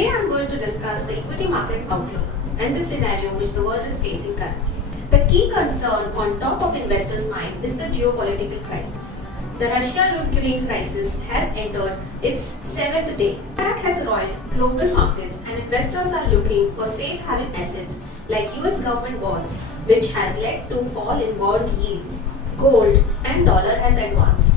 Today I am going to discuss the equity market outlook and the scenario which the world is facing currently. The key concern on top of investors' mind is the geopolitical crisis. The Russia-Ukraine crisis has entered its 7th day. Attack has roiled global markets and investors are looking for safe haven assets like US government bonds, which has led to fall in bond yields. Gold and dollar has advanced.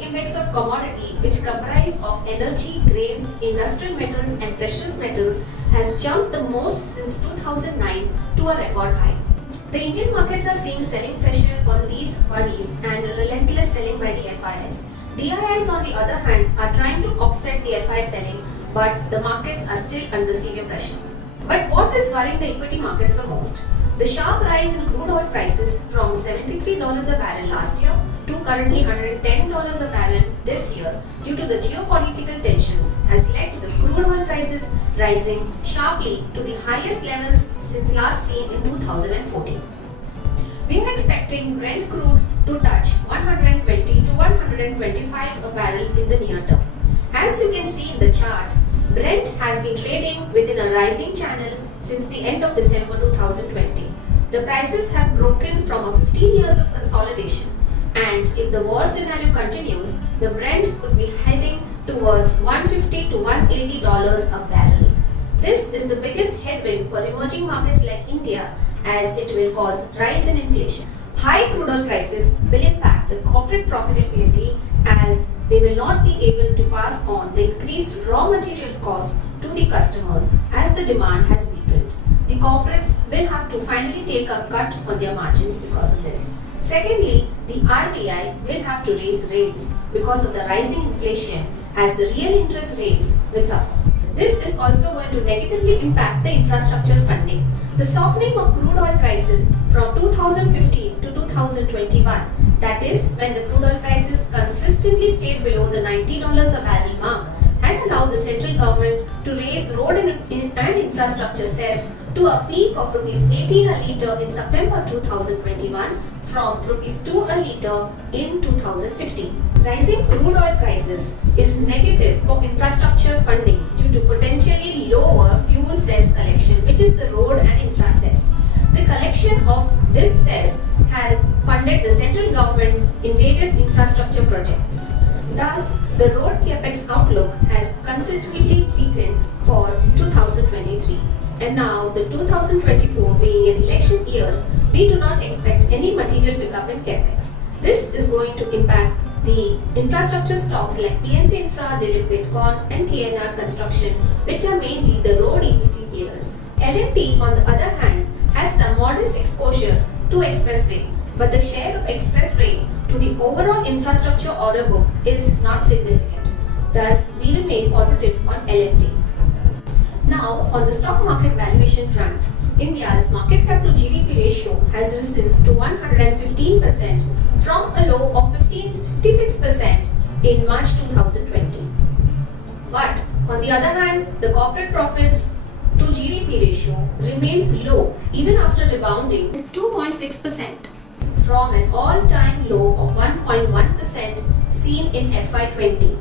Index of commodity, which comprise of energy, grains, industrial metals and precious metals, has jumped the most since 2009 to a record high. The Indian markets are seeing selling pressure on these worries and relentless selling by the FIs. DIIs on the other hand are trying to offset the FI selling, but the markets are still under severe pressure. But what is worrying the equity markets the most? The sharp rise in crude oil prices from $73 a barrel last year to currently $110 a barrel this year due to the geopolitical tensions has led to the crude oil prices rising sharply to the highest levels since last seen in 2014. We are expecting Brent crude to touch 120 to 125 a barrel in the near term. As you can see in the chart, Brent has been trading within a rising channel since the end of December 2020. The prices have broken from a 15 years of consolidation, and if the war scenario continues, the Brent could be heading towards $150 to $180 a barrel. This is the biggest headwind for emerging markets like India, as it will cause rise in inflation. High crude oil prices will impact the corporate profitability as they will not be able to pass on the increased raw material costs to the customers as the demand has weakened. The corporates will have to finally take a cut on their margins because of this. Secondly, the RBI will have to raise rates because of the rising inflation as the real interest rates will suffer. This is also going to negatively impact the infrastructure funding. The softening of crude oil prices from 2015 to 2021, that is when the crude oil prices consistently stayed below the $90 a barrel mark, had allowed the central government to raise road and infrastructure cess to a peak of Rs 18 a litre in September 2021 from Rs 2 a litre in 2015. Rising crude oil prices is negative for infrastructure funding due to potentially lower fuel cess collection, which is the road and infra cess. The collection of this cess has funded the central government in various infrastructure projects. Thus, the road capex outlook has considerably weakened for 2023. And now, the 2024 being an election year, we do not expect any material pickup in capex. This is going to impact the infrastructure stocks like PNC Infra, Dilip Bitcoin and KNR Construction, which are mainly the road EPC players. L&T, on the other hand, has some modest exposure to expressway, but the share of expressway to the overall infrastructure order book is not significant. Thus, we remain positive on L&T. Now, on the stock market valuation front, India's market cap to GDP ratio has risen to 115% from a low of 56% in March 2020. But on the other hand, the corporate profits to GDP ratio remains low even after rebounding to 2.6% from an all-time low of 1.1% seen in FY20.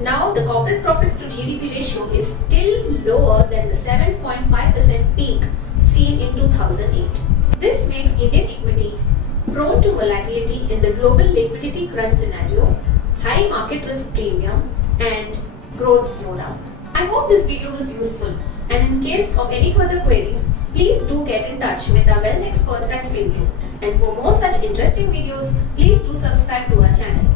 Now, the corporate profits to GDP ratio is still lower than the 7.5% peak seen in 2008. This makes Indian equity prone to volatility in the global liquidity crunch scenario, high market risk premium, and growth slowdown. I hope this video was useful, and in case of any further queries, please do get in touch with our wealth experts at Fintoo. And for more such interesting videos, please do subscribe to our channel.